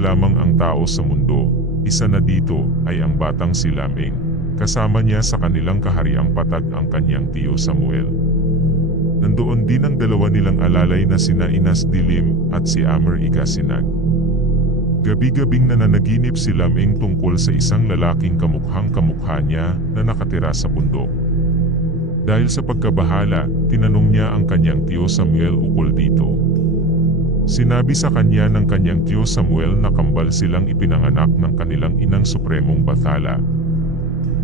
pa lamang ang tao sa mundo. Isa na dito ay ang batang si Lameng. Kasama niya sa kanilang kahariang patag ang kanyang tiyo Samuel. Nandoon din ang dalawa nilang alalay na sina Inas Dilim at si Amer Ikasinag. Gabi-gabing nananaginip si Lameng tungkol sa isang lalaking kamukhang kamukha niya na nakatira sa bundok. Dahil sa pagkabahala, tinanong niya ang kanyang tiyo Samuel ukol dito. Sinabi sa kanya ng kanyang tiyo Samuel na kambal silang ipinanganak ng kanilang inang supremong Bathala.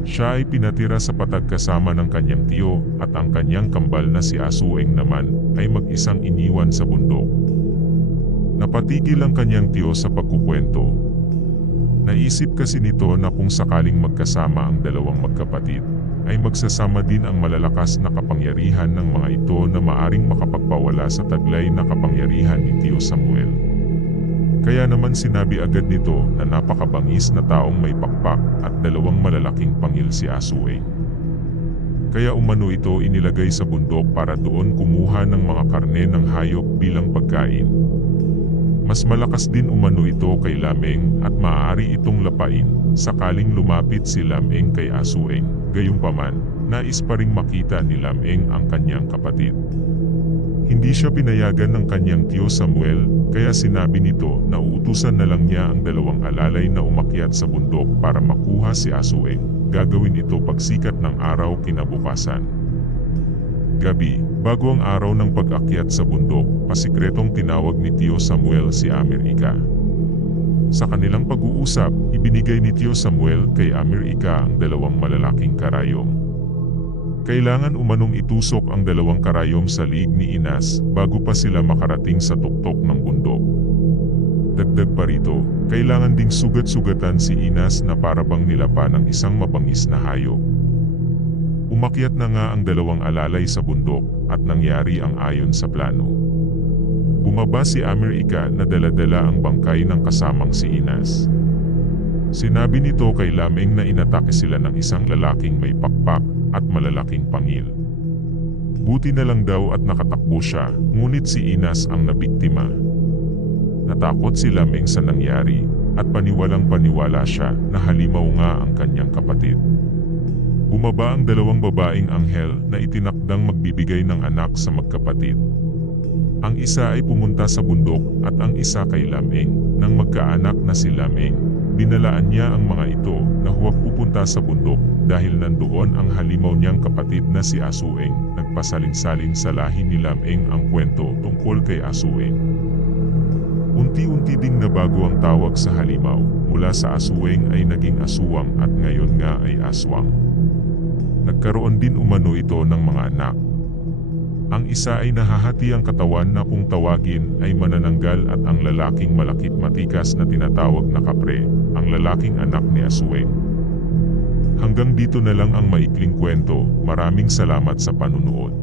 Siya ay pinatira sa patag kasama ng kanyang tiyo at ang kanyang kambal na si Asueng naman ay mag-isang iniwan sa bundok. Napatigil ang kanyang tiyo sa pagkukwento. Naisip kasi nito na kung sakaling magkasama ang dalawang magkapatid, ay magsasama din ang malalakas na kapangyarihan ng mga ito na maaring makapagpawala sa taglay na kapangyarihan ni Tiyo Samuel. Kaya naman sinabi agad nito na napakabangis na taong may pakpak at dalawang malalaking pangil si Asueng. Kaya umano ito inilagay sa bundok para doon kumuha ng mga karne ng hayop bilang pagkain. Mas malakas din umano ito kay Lameng at maaari itong lapain sakaling lumapit si Lameng kay Asueng. Gayunpaman, nais pa ring makita ni Lameng ang kanyang kapatid. Hindi siya pinayagan ng kanyang tiyo Samuel, kaya sinabi nito na uutusan na lang niya ang dalawang alalay na umakyat sa bundok para makuha si Asueng. Gagawin ito pagsikat ng araw kinabukasan. Gabi, bago ang araw ng pag-akyat sa bundok, pasikretong tinawag ni Tiyo Samuel si Amer Ika. Sa kanilang pag-uusap, ibinigay ni Tiyo Samuel kay Amer Ika ang dalawang malalaking karayom. Kailangan umanong itusok ang dalawang karayom sa liig ni Inas bago pa sila makarating sa tuktok ng bundok. Dagdag pa rito, kailangan ding sugat-sugatan si Inas na parabang nilapa ng isang mabangis na hayop. Umakyat na nga ang dalawang alalay sa bundok at nangyari ang ayon sa plano. Bumaba si Amer Ika na dala-dala ang bangkay ng kasamang si Inas. Sinabi nito kay Lameng na inatake sila ng isang lalaking may pakpak at malalaking pangil. Buti na lang daw at nakatakbo siya, ngunit si Inas ang nabiktima. Natakot si Lameng sa nangyari at paniwalang-paniwala siya na halimaw nga ang kanyang kapatid. Bumaba ang dalawang babaeng anghel na itinakdang magbibigay ng anak sa magkapatid. Ang isa ay pumunta sa bundok at ang isa kay Lameng. Nang magkaanak na si Lameng, binalaan niya ang mga ito na huwag pupunta sa bundok dahil nandoon ang halimaw niyang kapatid na si Asueng. Nagpasalin-salin sa lahi ni Lameng ang kwento tungkol kay Asueng. Unti-unti ding nabago ang tawag sa halimaw, mula sa Asueng ay naging Asuwang at ngayon nga ay Aswang. Nagkaroon din umano ito ng mga anak. Ang isa ay nahahati ang katawan na kung tawagin ay manananggal at ang lalaking malakit matikas na tinatawag na kapre, ang lalaking anak ni Asueng. Hanggang dito na lang ang maikling kwento. Maraming salamat sa panunood.